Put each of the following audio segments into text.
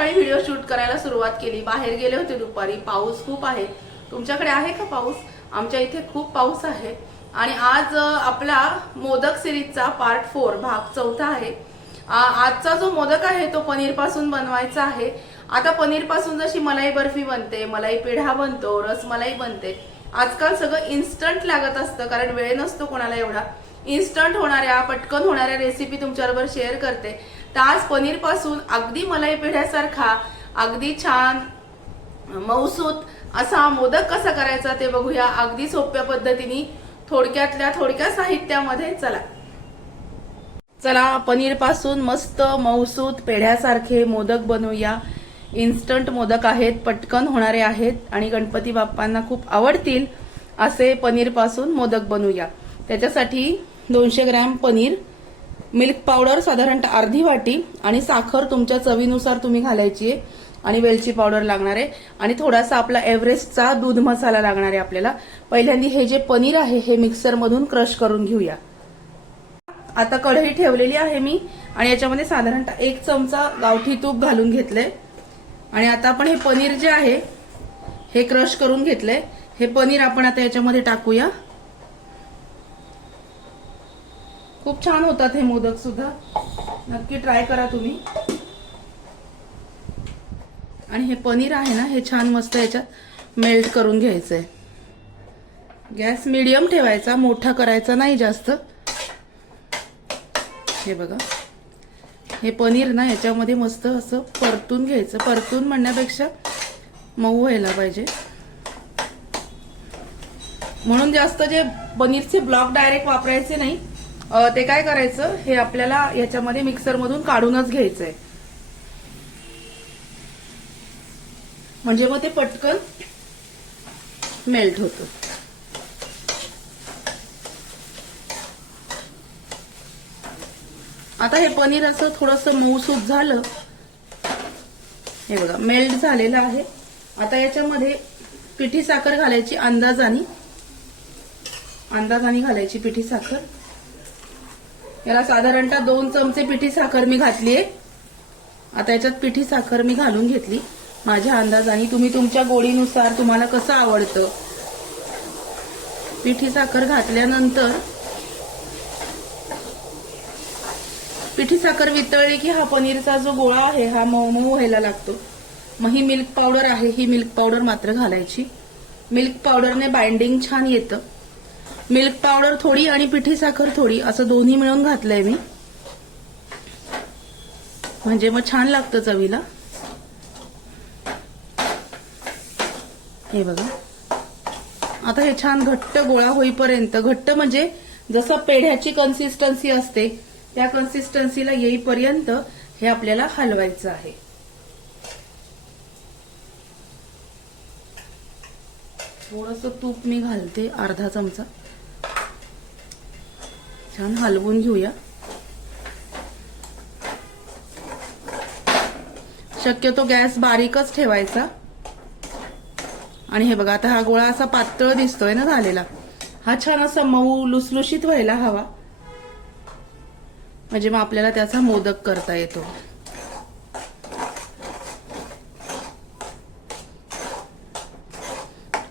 संध्याकाळी video shoot करायला सुरुवात केली. बाहेर गेले होते दुपारी. पाऊस खूप आहे. तुमच्याकडे आहे का पाऊस? आमच्या इथे खूप पाऊस आहे. आणि आज आपला मोदक सिरीजचा पार्ट फोर भाग चौथा आहे. आजचा जो मोदक आहे तो पनीरपासून बनवायचा आहे. आता पनीरपासून जशी मलाई बर्फी बनते मलाई पेढा बनतो रसमलाई बनते. आजकाल सगळं इन्स्टंट लागत असतं कारण वेळ नसतो कोणाला एवढा. इन्स्टंट होणाऱ्या पटकन होणाऱ्या रेसिपी तुमच्याबरोबर शेअर करते. तर आज पनीरपासून अगदी मलाई पेढ्यासारखा अगदी छान मऊसूत असा मोदक कसा करायचा ते बघूया. अगदी सोप्या पद्धतीने थोडक्यातल्या थोडक्या साहित्यामध्ये चला. चला पनीरपासून मस्त मऊसूत पेढ्यासारखे मोदक बनवूया. इन्स्टंट मोदक आहेत पटकन होणारे आहेत आणि गणपती बाप्पांना खूप आवडतील असे पनीरपासून मोदक बनवूया. त्याच्यासाठी दोनशे ग्रॅम पनीर मिल्क पावडर साधारणतः अर्धी वाटी आणि साखर तुमच्या चवीनुसार तुम्ही घालायची आहे आणि वेलची पावडर लागणार आहे. आणि थोडासा आपला एव्हरेस्टचा दूध मसाला लागणार आहे आपल्याला. पहिल्यांदा हे जे पनीर आहे हे मिक्सरमधून क्रश करून घेऊया. आता कढई ठेवलेली आहे मी आणि याच्यामध्ये साधारणतः एक चमचा गावठी तूप घालून घेतलंय. आणि आता आपण हे पनीर जे आहे हे क्रश करून घेतलंय. हे पनीर आपण आता याच्यामध्ये टाकूया. खूप छान होतात हे मोदक सुद्धा. नक्की ट्राय करा तुम्ही. आणि हे पनीर आहे ना हे छान मस्त याच्यात मेल्ट करून घ्यायचं आहे गॅस मिडियम ठेवायचा मोठा करायचा नाही जास्त. हे बघा. हे पनीर ना याच्यामध्ये मस्त असं परतून घ्यायचं. परतून म्हणण्यापेक्षा मऊ व्हायला पाहिजे. म्हणून जास्त जे पनीरचे ब्लॉक डायरेक्ट वापरायचे नाही ते काय करायचं? हे आपल्याला याच्यामध्ये मिक्सरमधून काढूनच घ्यायचंय. म्हणजे मग ते पटकन मेल्ट होतं. आता हे पनीर असं थोडस मऊसूत झालं. हे बघा मेल्ट झालेलं आहे. आता याच्यामध्ये पिठी साखर घालायची अंदाजानी अंदाजानी घालायची पिठी साखर. याला साधारणतः दोन चमचे पिठी साखर मी घातली आहे आता याच्यात पिठी साखर मी घालून घेतली. माझ्या अंदाजाने तुम्ही तुमच्या गोडीनुसार तुम्हाला कसं आवडतं. पिठी साखर घातल्यानंतर पिठी साखर वितळली की हा पनीरचा जो गोळा आहे हा मऊ मऊ व्हायला लागतो. मग ही मिल्क पावडर आहे ही मिल्क पावडर मात्र घालायची. मिल्क पावडरने बाइंडिंग छान येतं. मिल्क पावडर थोडी आणि पिठी साखर थोडी असं दोन्ही मिळून घातलंय मी. म्हणजे मग छान लागतं चवीला. हे बघा. आता हे छान घट्ट गोळा होईपर्यंत घट्ट म्हणजे जसं पेढ्याची कन्सिस्टन्सी असते त्या कन्सिस्टन्सीला येईपर्यंत हे आपल्याला हलवायचं आहे. थोडस तूप मी घालते अर्धा चमचा. छान हलवून घेऊया. शक्यतो गॅस बारीकच ठेवायचा. आणि हे बघा आता हा गोळा असा पातळ दिसतोय ना झालेला. हा छान असा मऊ लुसलुशीत व्हायला हवा. म्हणजे मग आपल्याला त्याचा मोदक करता येतो.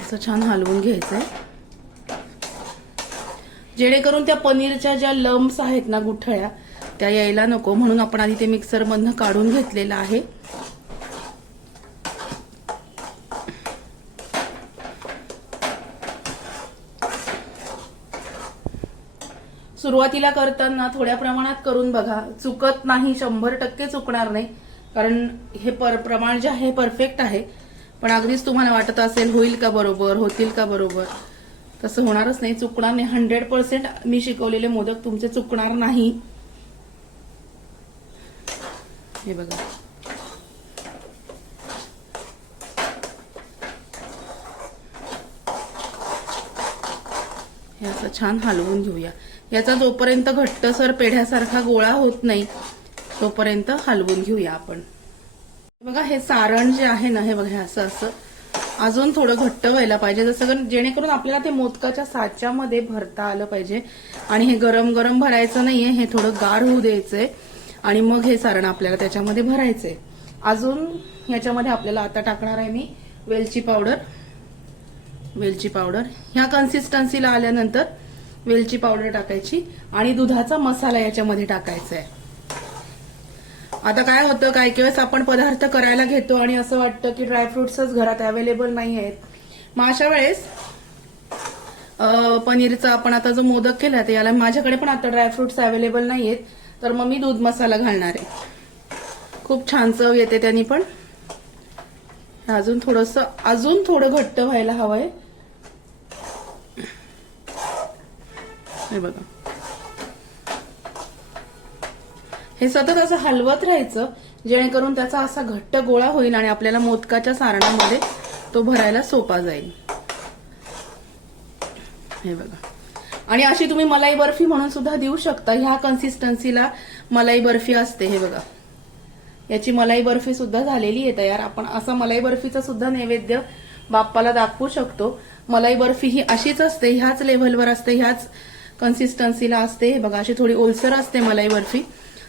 असं छान हलवून घ्यायचंय. जेणेकरून त्या पनीरच्या ज्या लम्स आहेत ना गुठळ्या त्या यायला नको. म्हणून आपण आधी ते मिक्सर मधनं काढून घेतलेलं आहे. सुरुवातीला करताना थोड्या प्रमाणात करून बघा. चुकत नाही शंभर टक्के चुकणार नाही. कारण हे पर प्रमाण जे आहे परफेक्ट आहे. पण अगदीच तुम्हाला वाटत असेल होईल का बरोबर होतील का बरोबर? तसं होणारच नाही. चुकणार नाही हंड्रेड पर्सेंट मी शिकवलेले मोदक तुमचे चुकणार नाही. हे बघा. हे असं छान हलवून घेऊया. याचा जोपर्यंत घट्टसर पेढ्यासारखा गोळा होत नाही तोपर्यंत हलवून घेऊया आपण. बघा हे सारण जे आहे ना हे बघा असं असं. अजून थोडं घट्ट व्हायला पाहिजे. जसं जेणेकरून आपल्याला ते मोदकाच्या साच्यामध्ये भरता आलं पाहिजे. आणि हे गरम गरम भरायचं नाहीये हे थोडं गार होऊ द्यायचंय. आणि मग हे सारण आपल्याला त्याच्यामध्ये भरायचंय. अजून याच्यामध्ये आपल्याला आता टाकणार आहे मी वेलची पावडर. वेलची पावडर. ह्या कन्सिस्टन्सीला आल्यानंतर वेलची पावडर टाकायची. आणि दुधाचा मसाला याच्यामध्ये टाकायचा आहे आता काय होतं काही वेळेस आपण पदार्थ करायला घेतो आणि असं वाटतं की ड्रायफ्रुट्सच घरात अवेलेबल नाही आहेत. मग अशा वेळेस पनीरचा आपण आता जो मोदक केला तर याला माझ्याकडे पण आता ड्रायफ्रुट्स अवेलेबल नाही आहेत. तर मग मी दूध मसाला घालणार आहे. खूप छान चव येते त्यांनी पण. अजून थोडस अजून थोडं घट्ट व्हायला हवंय. हे बघा. हे सतत असं हलवत राहायचं जेणेकरून त्याचा असा घट्ट गोळा होईल आणि आपल्याला मोदकाच्या सारणामध्ये तो भरायला सोपा जाईल. हे बघा. आणि अशी तुम्ही मलाई बर्फी म्हणून सुद्धा देऊ शकता. ह्या कन्सिस्टन्सीला मलाई बर्फी असते हे बघा. याची मलाई बर्फी सुद्धा झालेली आहे तयार. आपण असा मलाई बर्फीचा सुद्धा नैवेद्य बाप्पाला दाखवू शकतो. मलाई बर्फी ही अशीच असते ह्याच लेव्हलवर असते ह्याच कन्सिस्टन्सीला असते. हे बघा अशी थोडी ओलसर असते मलाई बर्फी.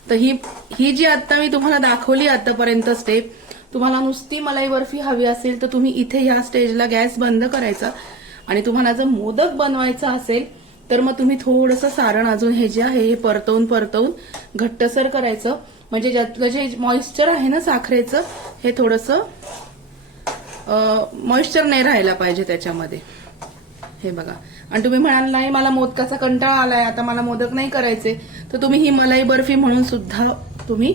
तर ही ही जी आता मी तुम्हाला दाखवली आतापर्यंत स्टेप तुम्हाला नुसती मलाई बर्फी हवी असेल तर तुम्ही इथे ह्या स्टेजला गॅस बंद करायचा. आणि तुम्हाला जर मोदक बनवायचा असेल तर मग तुम्ही थोडंसं सारण अजून हे जे आहे हे परतवून परतवून घट्टसर करायचं. म्हणजे ज्यातलं जे मॉइश्चर आहे ना साखरेचं हे थोडंसं मॉइश्चर नाही राहायला पाहिजे त्याच्यामध्ये. हे बघा. आणि तुम्ही म्हणाल नाही मला मोदकाचा कंटाळा आलाय आता मला मोदक नाही करायचे. तर तुम्ही ही मलाई बर्फी म्हणून सुद्धा तुम्ही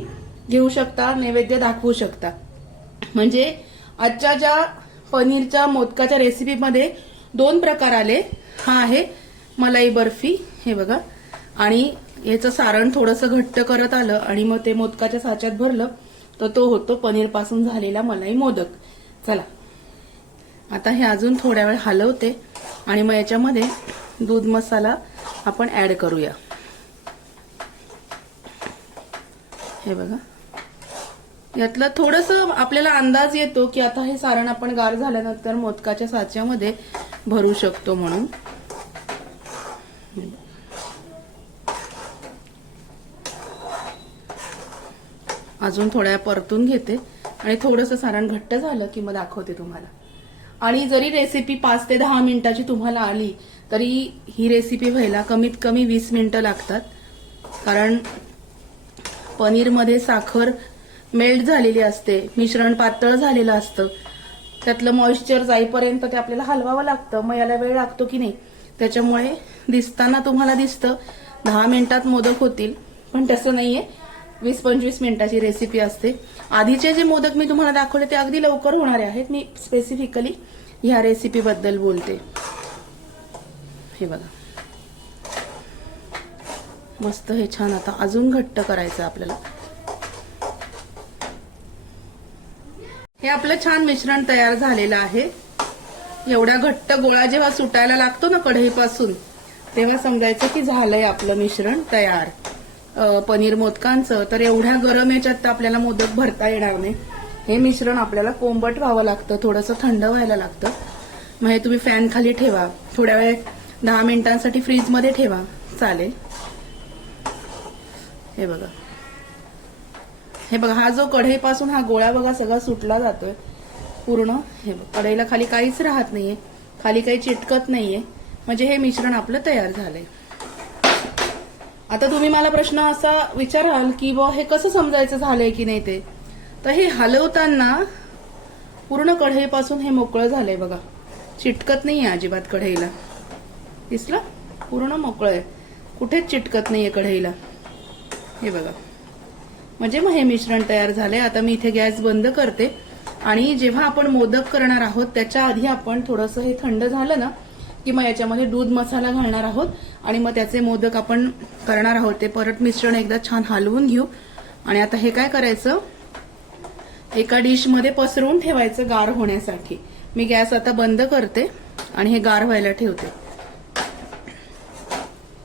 घेऊ शकता नैवेद्य दाखवू शकता. म्हणजे आजच्या ज्या पनीरच्या मोदकाच्या रेसिपीमध्ये दोन प्रकार आले. हा आहे मलाई बर्फी हे बघा. आणि याचं सारण थोडंसं घट्ट करत आलं आणि मग ते मोदकाच्या साच्यात भरलं तर तो होतो पनीरपासून झालेला मलाई मोदक. चला. आता हे अजून थोड्या वेळ हलवते. आणि मग याच्यामध्ये दूध मसाला आपण ऍड करूया. हे बघा. यातलं थोडस आपल्याला अंदाज येतो की आता हे सारण आपण गार झाल्यानंतर मोदकाच्या साच्यामध्ये भरू शकतो म्हणून. अजून थोड्या परतून घेते. आणि थोडंसं सारण घट्ट झालं की मग दाखवते तुम्हाला. आणि जरी रेसिपी पाच ते दहा मिनिटाची तुम्हाला आली तरी ही रेसिपी व्हायला कमीत कमी वीस मिनिटं लागतात. कारण पनीरमध्ये साखर मेल्ट झालेली असते मिश्रण पातळ झालेलं असतं. त्यातलं मॉइश्चर जाईपर्यंत ते आपल्याला हलवावं लागतं मग याला वेळ लागतो की नाही त्याच्यामुळे दिसताना तुम्हाला दिसतं. दहा मिनिटात मोदक होतील पण तसं नाहीये. वीस पंचवीस मिनिटाची रेसिपी असते. आधीचे जे मोदक मी तुम्हाला दाखवले ते अगदी लवकर होणारे आहेत. मी स्पेसिफिकली ह्या रेसिपीबद्दल बोलते. हे बघा. मस्त हे छान आता अजून घट्ट करायचं आपल्याला. हे आपलं छान मिश्रण तयार झालेलं आहे. एवढा घट्ट गोळा जेव्हा सुटायला लागतो ना कढईपासून तेव्हा समजायचं की झालंय आपलं मिश्रण तयार. पनीर मोदकांचं तर एवढ्या गरम याच्यात तर आपल्याला मोदक भरता येणार नाही. हे मिश्रण आपल्याला कोंबट व्हावं लागतं थोडंसं थंड व्हायला लागतं. मग हे तुम्ही फॅन खाली ठेवा. थोड्या वेळ दहा मिनिटांसाठी फ्रीजमध्ये ठेवा. चालेल. हे बघा. हे बघा हा जो कढईपासून हा गोळा बघा सगळा सुटला जातोय. पूर्ण हे बघ कढईला खाली काहीच राहत नाहीये. खाली काही चिटकत नाहीये. म्हणजे हे मिश्रण आपलं तयार झालंय. आता तुम्ही मला प्रश्न असा विचाराल की बा हे कसं समजायचं? झालंय की नाही ते? तर हे हलवताना पूर्ण कढईपासून हे मोकळं झालंय बघा. चिटकत नाही आहे अजिबात कढईला. दिसलं? पूर्ण मोकळं आहे. कुठेच चिटकत नाहीये कढईला. हे बघा. म्हणजे मग हे मिश्रण तयार झालंय. आता मी इथे गॅस बंद करते. आणि जेव्हा आपण मोदक करणार आहोत त्याच्या आधी आपण थोडंसं हे थंड झालं ना की मग याच्यामध्ये दूध मसाला घालणार आहोत आणि मग त्याचे मोदक आपण करणार आहोत. ते परत मिश्रण एकदा छान हलवून घेऊ. आणि आता हे काय करायचं? एका डिशमध्ये पसरवून ठेवायचं गार होण्यासाठी. मी गॅस आता बंद करते आणि हे गार व्हायला ठेवते.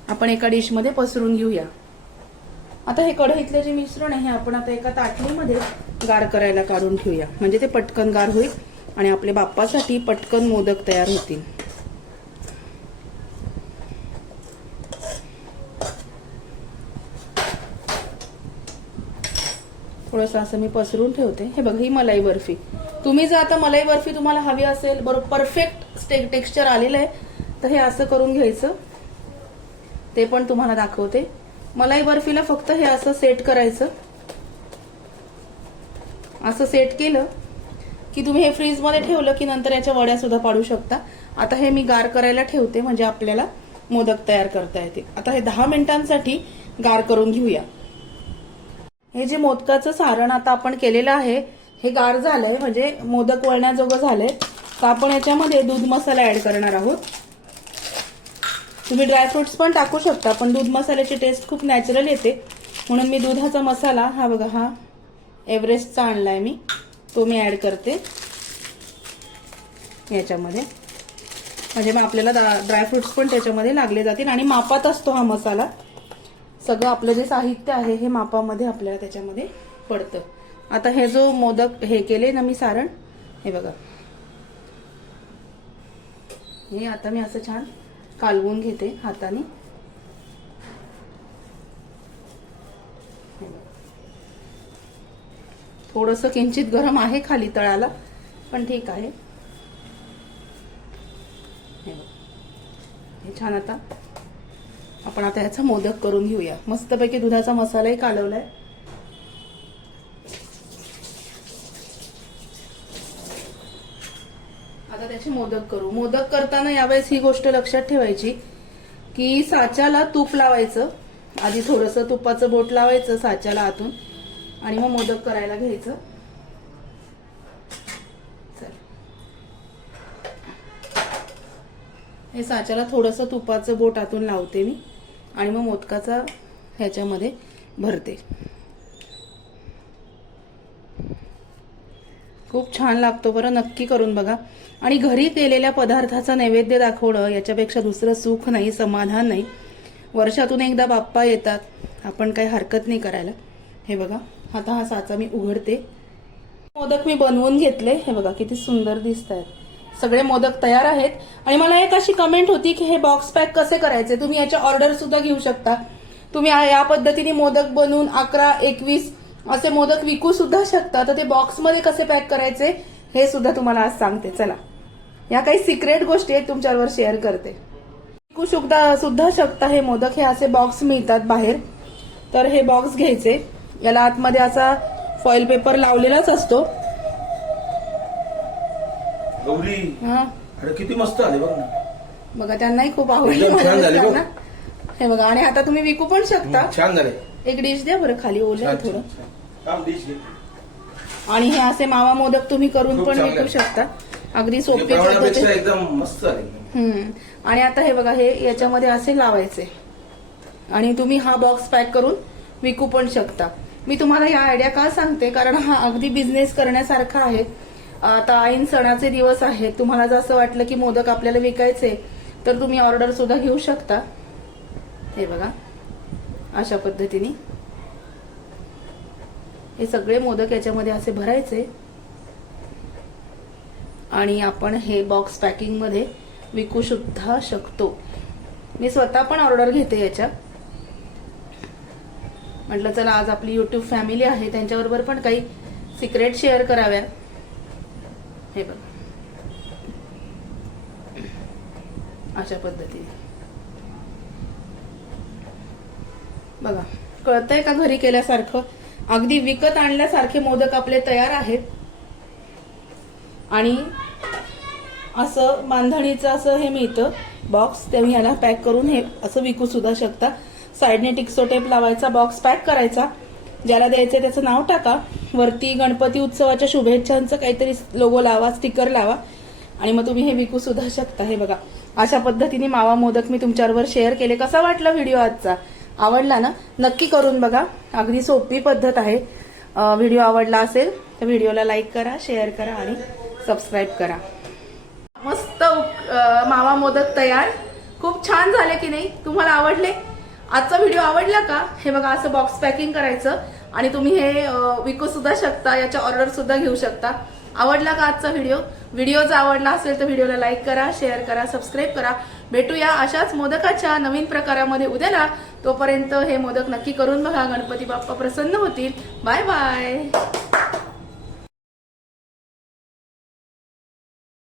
आपण एका डिशमध्ये पसरून घेऊया. आता हे कढईतलं जे मिश्रण आहे हे आपण आता एका ताटलीमध्ये गार करायला काढून ठेवूया. म्हणजे ते पटकन गार होईल आणि आपल्या बाप्पासाठी पटकन मोदक तयार होतील. थोडंसं असं मी पसरून ठेवते. हे बघ ही मलाई बर्फी. तुम्ही जर आता मलाई बर्फी तुम्हाला हवी असेल बरोबर परफेक्ट टेक्स्चर आलेलं आहे तर हे असं करून घ्यायचं. ते पण तुम्हाला दाखवते. मलाई बर्फीला फक्त हे असं सेट करायचं. असं सेट केलं की तुम्ही हे फ्रीजमध्ये ठेवलं की नंतर याच्या वड्या सुद्धा पाडू शकता. आता हे मी गार करायला ठेवते म्हणजे आपल्याला मोदक तयार करता येते आता हे दहा मिनिटांसाठी गार करून घेऊया. हे जे मोदकाचं सारण आता आपण केलेलं आहे हे गार झालंय म्हणजे मोदक वळण्याजोगं झालंय. तर आपण याच्यामध्ये दूध मसाला ऍड करणार आहोत. तुम्ही ड्रायफ्रुट्स पण टाकू शकता पण दूध मसाल्याची टेस्ट खूप नॅचरल येते. म्हणून मी दुधाचा मसाला हा बघा हा एव्हरेस्टचा आणलाय मी. तो मी ऍड करते. याच्यामध्ये. म्हणजे मग आपल्याला ड्रायफ्रुट्स पण त्याच्यामध्ये लागले जातील. आणि मापात असतो हा मसाला. सगळं आपलं जे साहित्य आहे हे मापामध्ये आपल्याला त्याच्यामध्ये पडतं. आता हे जो मोदक हे केले ना मी सारण हे बघा. हे आता मी असं छान कालवून घेते हाताने. थोडस किंचित गरम आहे खाली तळाला पण ठीक आहे. हे छान आता आपण आता ह्याचा मोदक करून घेऊया. मस्तपैकी दुधाचा मसालाही कालवलाय. आता त्याचे मोदक करू. मोदक करताना यावेळेस ही गोष्ट लक्षात ठेवायची की साच्याला तूप लावायचं. आधी थोडस तुपाचं बोट लावायचं साच्याला आतून आणि मग मोदक करायला घ्यायचं. चल. हे साच्याला थोडंसं तुपाचं बोट आतून लावते मी. आणि मग मोदकाचा ह्याच्यामध्ये भरते. खूप छान लागतो बरं नक्की करून बघा. आणि घरी केलेल्या पदार्थाचा नैवेद्य दाखवणं याच्यापेक्षा दुसरं सुख नाही समाधान नाही. वर्षातून एकदा बाप्पा येतात आपण काही हरकत नाही करायला. हे बघा आता हा साचा मी उघडते. मोदक मी बनवून घेतले. हे बघा किती सुंदर दिसत आहेत सगळे मोदक तयार आहेत. आणि मला एक अशी कमेंट होती की हे बॉक्स पॅक कसे करायचे? तुम्ही याच्या ऑर्डर सुद्धा घेऊ शकता. तुम्ही या पद्धतीने मोदक बनवून अकरा एकवीस असे मोदक विकू सुद्धा शकता. तर ते बॉक्समध्ये कसे पॅक करायचे हे सुद्धा तुम्हाला आज सांगते. चला. या काही सिक्रेट गोष्टी आहेत तुमच्यावर शेअर करते. विकू सुद्धा सुद्धा शकता हे मोदक. हे असे बॉक्स मिळतात बाहेर. तर हे बॉक्स घ्यायचे. याला आतमध्ये असा फॉईल पेपर लावलेलाच असतो. गौरी. हा. अरे किती मस्त आले बघ ना. बघा त्यांनाही खूप आवडली एकदम छान झाली हे बघा आणि आता तुम्ही विकू पण शकता. छान झाले. एक डिश द्या बरं खाली ओले छान थोडं. छान, छान. काम डिश घे. आणि हे असे मावा मोदक तुम्ही करून खूप पण चांगले विकू. शकता. अगदी सोपी प्रमाणापेक्षा एकदम मस्त आले हम्म. आणि आता हे बघा हे याच्यामध्ये असे लावायचे. आणि तुम्ही हा बॉक्स पॅक करून विकू पण शकता. मी तुम्हाला या आयडिया का सांगते? कारण हा अगदी बिझनेस करण्यासारखा आहे. आता ऐन सणाचे दिवस आहेत. तुम्हाला जर असं वाटलं की मोदक आपल्याला विकायचे तर तुम्ही ऑर्डर सुद्धा घेऊ शकता. हे बघा. अशा पद्धतीने. हे सगळे मोदक याच्यामध्ये असे भरायचे. आणि आपण हे बॉक्स पॅकिंगमध्ये विकू सुद्धा शकतो. मी स्वतः पण ऑर्डर घेते याच्या म्हटलं चला आज आपली युट्यूब फॅमिली आहे. त्यांच्याबरोबर पण काही सिक्रेट शेअर कराव्या हे बघ. अशा पद्धतीने. बघा कळतंय का घरी केल्यासारखं? अगदी विकत आणल्यासारखे मोदक आपले तयार आहेत. आणि असं बांधणीचं असं हे मिळतं. बॉक्स तेव्हा याला पॅक करून हे असं विकू सुद्धा शकता. साईडने टिक्सो टेप लावायचा बॉक्स पॅक करायचा. ज्याला द्यायचं त्याचं नाव टाका. वरती गणपती उत्सवाच्या शुभेच्छांचं काहीतरी लोगो लावा स्टिकर लावा. आणि मग तुम्ही हे विकू सुद्धा शकता. हे बघा. अशा पद्धतीने मावा मोदक मी तुमच्यावर शेअर केले. कसा वाटला व्हिडिओ आजचा? आवडला ना? नक्की करून बघा. अगदी सोपी पद्धत आहे. व्हिडिओ आवडला असेल तर व्हिडिओला लाईक करा शेअर करा आणि सबस्क्राईब करा. मस्त मावा मोदक तयार. खूप छान झाले की नाही? तुम्हाला आवडले? आजचा व्हिडिओ आवडला का? हे बघा असं बॉक्स पॅकिंग करायचं. आणि तुम्ही हे विकू सुद्धा शकता याच्या ऑर्डर सुद्धा घेऊ शकता. आवडला का आजचा व्हिडिओ व्हिडिओ जर आवडला असेल तर व्हिडिओला लाईक करा शेअर करा सबस्क्राईब करा. भेटूया अशाच मोदकाच्या नवीन प्रकारामध्ये उद्याला. तोपर्यंत हे मोदक नक्की करून बघा. गणपती बाप्पा प्रसन्न होतील. Bye bye